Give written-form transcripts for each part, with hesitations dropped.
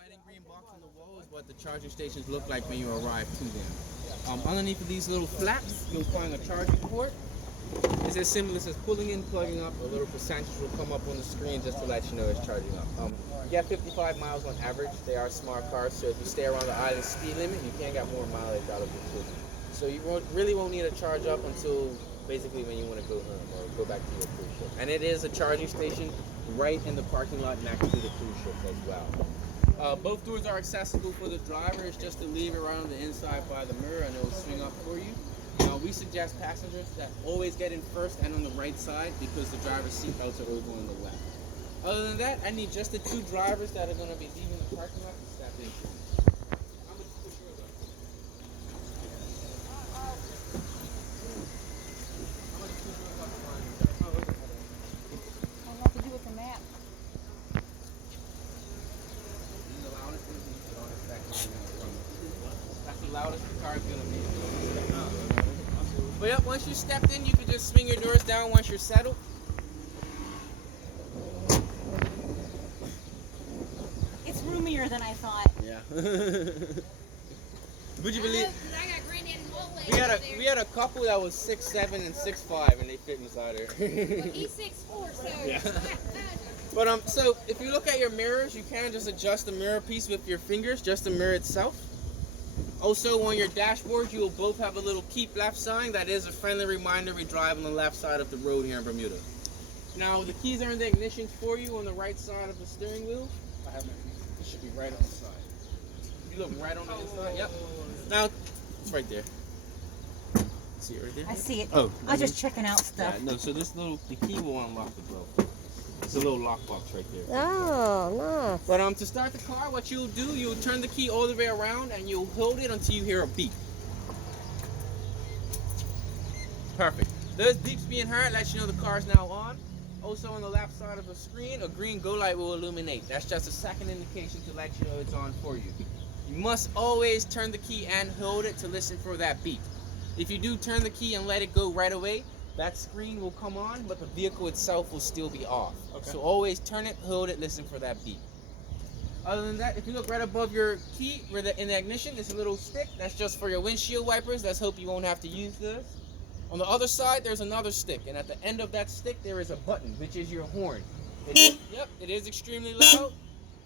white and green box on the wall is what the charging stations look like when you arrive to them. Underneath of these little flaps, you'll find a charging port. It's as simple as pulling in, plugging up. A little percentage will come up on the screen just to let you know it's charging up. You get 55 miles on average. They are smart cars, so if you stay around the island speed limit, you can't get more mileage out of it too. So you really won't need a charge up until basically when you want to go home or go back to your cruise ship. And it is a charging station right in the parking lot next to the cruise ship as well. Both doors are accessible for the driver. It's just to leave it right on the inside by the mirror and it will swing up for you. We suggest passengers that always get in first and on the right side because the driver's seat belts are over on the left. Other than that, I need just the two drivers that are going to be leaving the parking lot to step in. I'm going to push yours up. I don't know what to do with the map. That's the loudest the car's going to be. But yep, once you stepped in, you can just swing your doors down once you're settled. It's roomier than I thought. Yeah. Would you believe? We had a couple that was 6'7" and 6'5", and they fit inside here. He's 6'4", so. Yeah. But so if you look at your mirrors, you can just adjust the mirror piece with your fingers, just the mirror itself. Also, on your dashboard, you will both have a little keep left sign. That is a friendly reminder we drive on the left side of the road here in Bermuda. Now, the keys are in the ignition for you on the right side of the steering wheel. I have my keys. It should be right on the side. You look right on the inside. Yep. Now, it's right there. See it right there? I see it. Oh. I was just checking out stuff. Yeah, no, so the key will unlock the door. It's a little lockbox right there. Oh, nice. But to start the car, what you'll do, you'll turn the key all the way around and you'll hold it until you hear a beep. Perfect. Those beeps being heard lets you know the car is now on. Also on the left side of the screen, a green go light will illuminate. That's just a second indication to let you know it's on for you. You must always turn the key and hold it to listen for that beep. If you do turn the key and let it go right away, that screen will come on, but the vehicle itself will still be off. Okay. So always turn it, hold it, listen for that beep. Other than that, if you look right above your key, in the ignition, there's a little stick. That's just for your windshield wipers. Let's hope you won't have to use this. On the other side, there's another stick, and at the end of that stick, there is a button, which is your horn. It is extremely loud.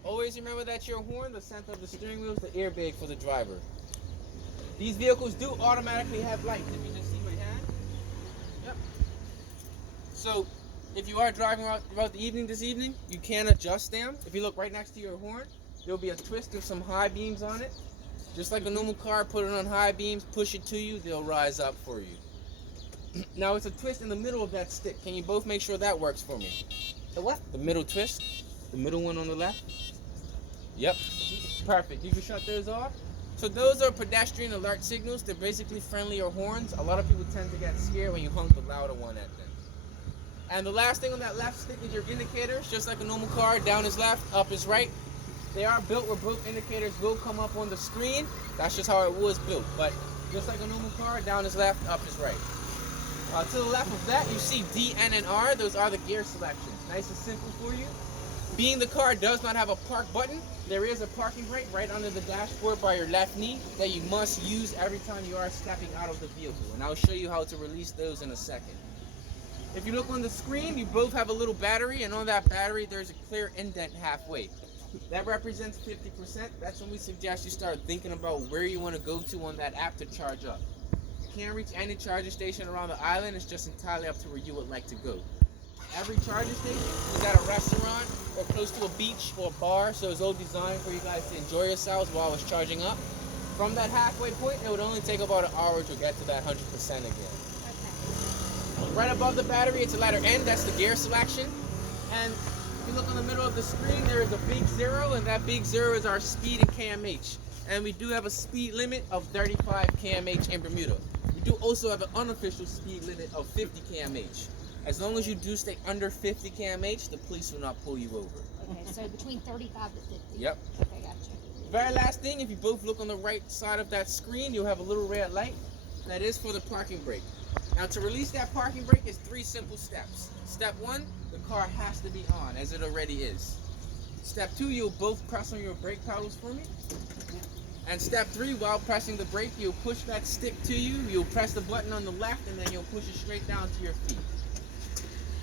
Always remember that your horn, the center of the steering wheel, is the airbag for the driver. These vehicles do automatically have lights. If you just see my hand. Yep. So, if you are driving throughout the evening this evening, you can adjust them. If you look right next to your horn, there'll be a twist with some high beams on it. Just like a normal car, put it on high beams, push it to you, they'll rise up for you. Now, it's a twist in the middle of that stick. Can you both make sure that works for me? The what? The middle twist. The middle one on the left. Yep. Perfect. You can shut those off. So those are pedestrian alert signals. They're basically friendlier horns. A lot of people tend to get scared when you honk the louder one at them. And the last thing on that left stick is your indicators. Just like a normal car, down is left, up is right. They are built where both indicators will come up on the screen. That's just how it was built. But just like a normal car, down is left, up is right. To the left of that, you see D, N, and R. Those are the gear selections. Nice and simple for you. Being the car does not have a park button, there is a parking brake right under the dashboard by your left knee that you must use every time you are stepping out of the vehicle. And I'll show you how to release those in a second. If you look on the screen, you both have a little battery, and on that battery, there's a clear indent halfway. That represents 50%. That's when we suggest you start thinking about where you want to go to on that app to charge up. You can't reach any charging station around the island. It's just entirely up to where you would like to go. Every charging station is at a restaurant or close to a beach or bar, so it's all designed for you guys to enjoy yourselves while it's charging up. From that halfway point, it would only take about an hour to get to that 100% again. Okay. Right above the battery, it's a letter N. That's the gear selection. And if you look in the middle of the screen, there is a big 0, and that big 0 is our speed in kmh. And we do have a speed limit of 35 kmh in Bermuda. We do also have an unofficial speed limit of 50 kmh. As long as you do stay under 50 kmh, the police will not pull you over. Okay, so between 35 to 50. Yep. Okay, gotcha. Very last thing, if you both look on the right side of that screen, you'll have a little red light. That is for the parking brake. Now, to release that parking brake is 3 simple steps. Step 1, the car has to be on, as it already is. Step 2, you'll both press on your brake pedals for me. And step 3, while pressing the brake, you'll push that stick to you. You'll press the button on the left, and then you'll push it straight down to your feet.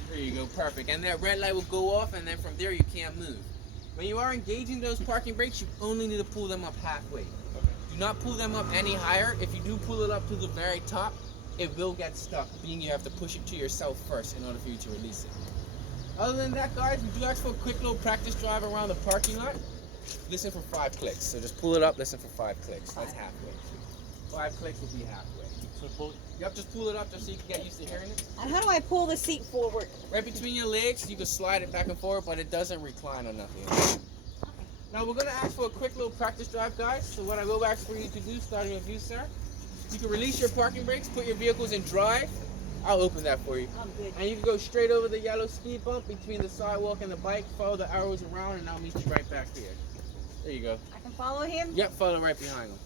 There you go, perfect. And that red light will go off, and then from there you can't move. When you are engaging those parking brakes, you only need to pull them up halfway. Do not pull them up any higher. If you do pull it up to the very top, it will get stuck, being you have to push it to yourself first in order for you to release it. Other than that, guys, we do ask for a quick little practice drive around the parking lot. Listen for 5 clicks. So just pull it up, listen for 5 clicks. That's halfway. 5 clicks will be halfway. So pull. Yep, just pull it up just so you can get used to hearing it. And how do I pull the seat forward? Right between your legs, you can slide it back and forth, but it doesn't recline or nothing. Now we're gonna ask for a quick little practice drive, guys. So what I will ask for you to do, starting with you, sir, you can release your parking brakes, put your vehicles in drive. I'll open that for you. I'm good. And you can go straight over the yellow speed bump between the sidewalk and the bike, follow the arrows around, and I'll meet you right back here. There you go. I can follow him? Yep, follow right behind him.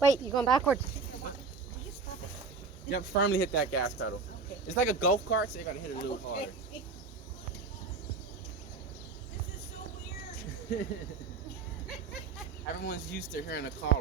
Wait, you going backwards? Will you stop it? Yep, firmly hit that gas pedal. Okay. It's like a golf cart, so you gotta hit it a little harder. This is so weird. Everyone's used to hearing a car